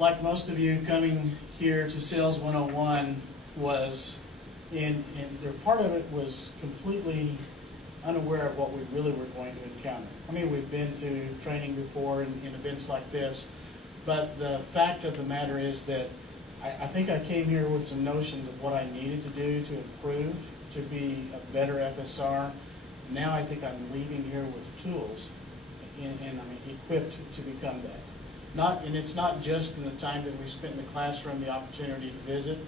like most of you, coming here to Sales 101 was, part of it was completely unaware of what we really were going to encounter. I mean, we've been to training before in events like this, but the fact of the matter is that I think I came here with some notions of what I needed to do to improve, to be a better FSR. Now I think I'm leaving here with tools and I'm equipped to become that. And it's not just in the time that we spent in the classroom, the opportunity to visit,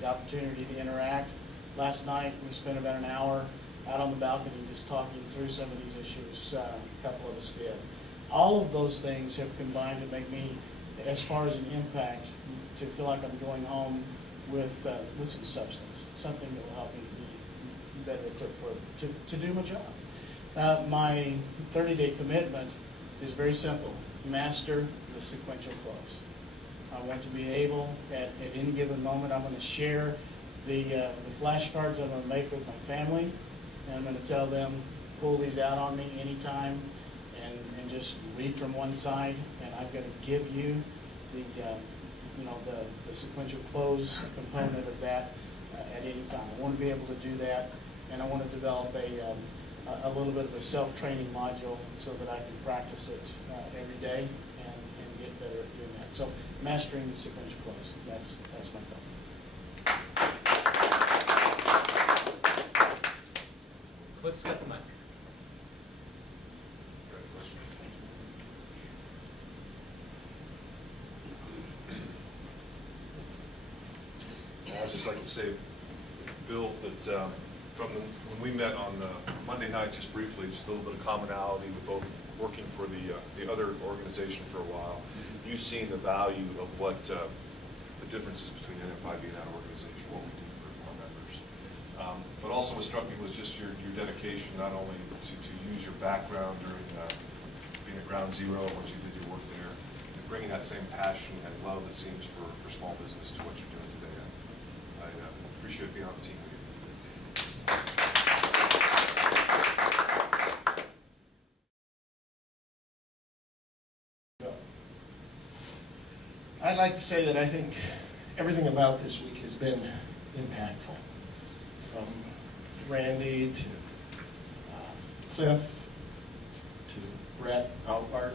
the opportunity to interact. Last night we spent about an hour out on the balcony just talking through some of these issues, a couple of us did. All of those things have combined to make me, as far as an impact, to feel like I'm going home with some substance, something that will help me be better equipped to do my job. My 30-day commitment is very simple: master the sequential close. I want to be able, at any given moment, I'm going to share the flashcards I'm going to make with my family, and I'm going to tell them, pull these out on me anytime, and just read from one side, and I'm going to give you the sequential close component of that at any time. I want to be able to do that, and I want to develop a little bit of a self-training module so that I can practice it every day and get better at doing that. So mastering the sequential close, that's my goal. Cliff's got the mic. Congratulations. I'd just like to say, Bill, that when we met on Monday night, just briefly, just a little bit of commonality with both working for the other organization for a while. You've seen the value of what the differences between NFIB and that organization, what we do for our members. But also what struck me was just your dedication, not only to use your background during being at Ground Zero, once you did your work there, and bringing that same passion and love, it seems, for small business to what you're doing today. I appreciate being on the team with you. I'd like to say that I think everything about this week has been impactful. From Randy to Cliff to Brett Altbart,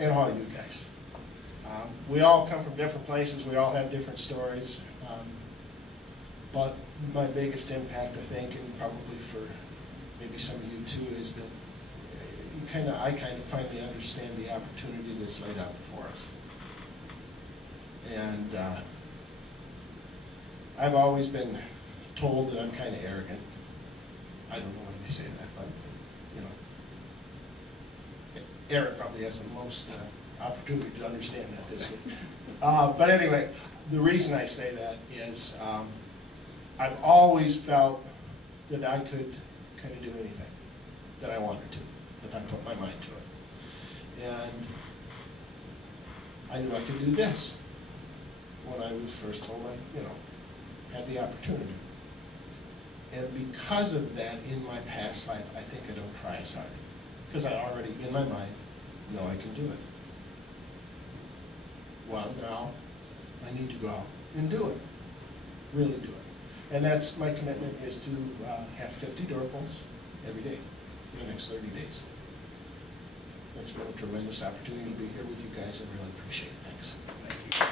and all you guys. We all come from different places, we all have different stories, but my biggest impact, I think, and probably for maybe some of you too, is that I kind of finally understand the opportunity that's laid out before us. And I've always been told that I'm kind of arrogant. I don't know why they say that, but Eric probably has the most opportunity to understand that this week. But anyway, the reason I say that is I've always felt that I could kind of do anything that I wanted to, if I put my mind to it. And I knew I could do this when I was first told I, had the opportunity. And because of that, in my past life, I think I don't try as hard. Because I already, in my mind, know I can do it. Well, now, I need to go out and do it. Really do it. And that's my commitment, is to have 50 door pulls every day for the next 30 days. It's been a tremendous opportunity to be here with you guys. I really appreciate it. Thanks. Thank you.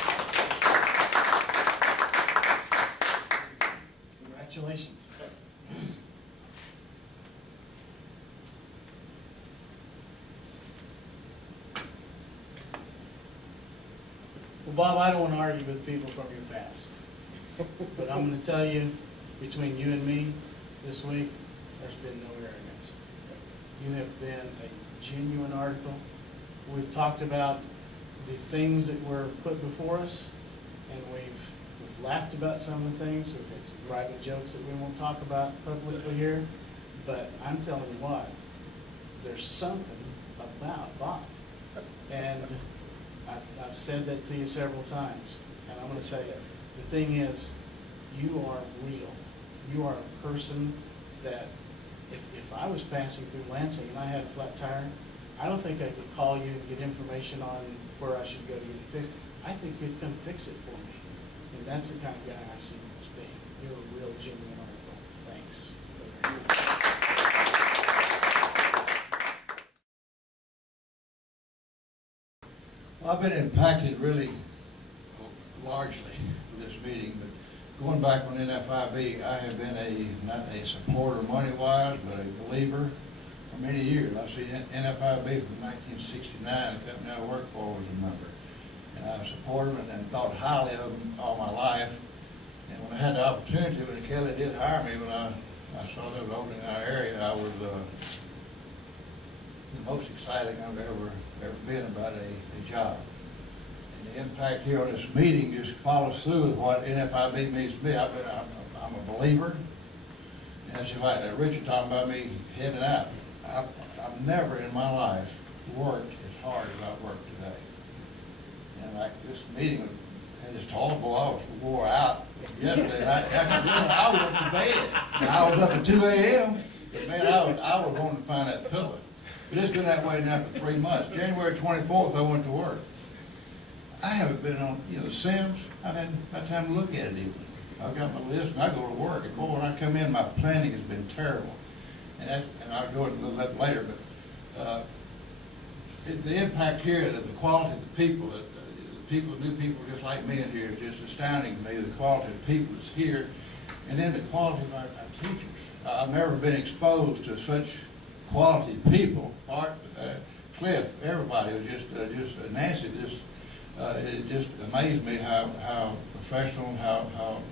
Congratulations. Well, Bob, I don't want to argue with people from your past, but I'm going to tell you, between you and me this week, there's been no arrogance. You have been a genuine article. We've talked about the things that were put before us, and we've laughed about some of the things. We've had some private jokes that we won't talk about publicly here, but I'm telling you what, there's something about Bob. And I've said that to you several times, and I'm going to tell you, the thing is, you are real. You are a person that, if I was passing through Lansing and I had a flat tire, I don't think I could call you and get information on where I should go to get it fixed. I think you'd come fix it for me. And that's the kind of guy I see you as being. You're a real genuine article. Thanks. Well, I've been impacted really largely with this meeting, but going back on NFIB, I have been not a supporter money-wise, but a believer for many years. I've seen NFIB from 1969, the company I worked for was a member. And I've supported them and thought highly of them all my life. And when I had the opportunity, when Kelly did hire me, when I saw there was an opening in our area, I was the most excited I've ever been about a job. And the impact here on this meeting just follows through with what NFIB means to me. I'm a believer. And that's like Richard talking about me heading out. I've never in my life worked as hard as I've worked today. And like this meeting had this tolerable, I was wore out yesterday. After dinner, I went to bed. And I was up at 2 a.m. But man, I was wanting to find that pillow. But it's been that way now for 3 months. January 24th, I went to work. I haven't been on, The Sims. I've had time to look at it even. I've got my list and I go to work. And boy, when I come in, my planning has been terrible. And I'll go into that later. But the impact here, that the quality of the people, new people just like me in here is just astounding to me. The quality of the people is here. And then the quality of our teachers. I've never been exposed to such quality people. Art, Cliff, everybody was just Nancy. It just amazed me how professional,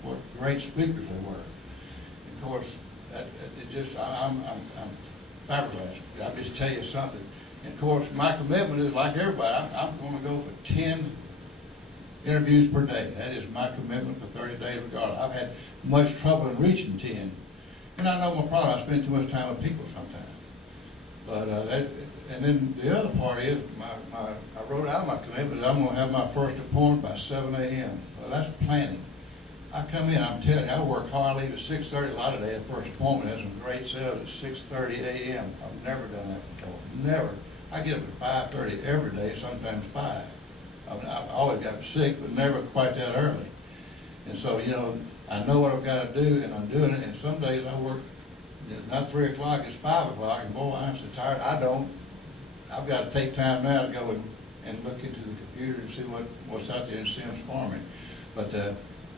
what great speakers they were. And of course, I'm flabbergasted. I'll just tell you something. And of course, my commitment is like everybody. I'm going to go for 10 interviews per day. That is my commitment for 30 days regardless. I've had much trouble in reaching 10. And I know my problem. I spend too much time with people sometimes. But and then the other part is I wrote out my commitment that I'm going to have my first appointment by 7 a.m. Well, that's planning. I come in, I'm telling you, I work hard, I leave at 6:30 a lot of days. First appointment has some great sales at 6:30 a.m. I've never done that before. Never. I get up at 5:30 every day, sometimes 5. I've always got up at 6, but never quite that early. And so, I know what I've got to do, and I'm doing it. And some days I work, not 3 o'clock, it's 5 o'clock, and boy, I'm so tired. I've got to take time now to go and look into the computer and see what's out there in Sims Farming. But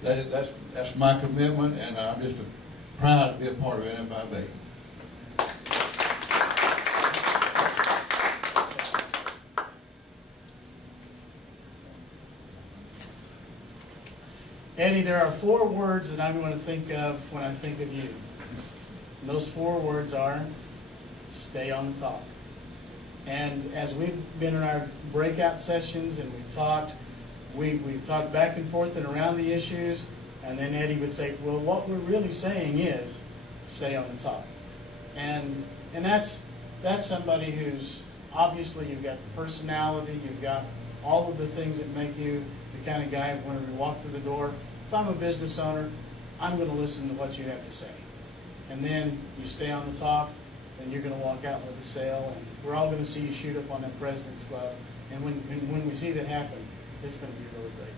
that's my commitment, and I'm just proud to be a part of NFIB. Eddie, there are 4 words that I'm going to think of when I think of you. And those 4 words are, stay on the top. And as we've been in our breakout sessions and we've talked back and forth and around the issues, and then Eddie would say, well, what we're really saying is, stay on the top. And that's somebody who's, obviously you've got the personality, you've got all of the things that make you the kind of guy when we walk through the door. If I'm a business owner, I'm going to listen to what you have to say. And then you stay on the top, and you're going to walk out with a sale, and we're all going to see you shoot up on that President's Club. And when we see that happen, it's going to be really great.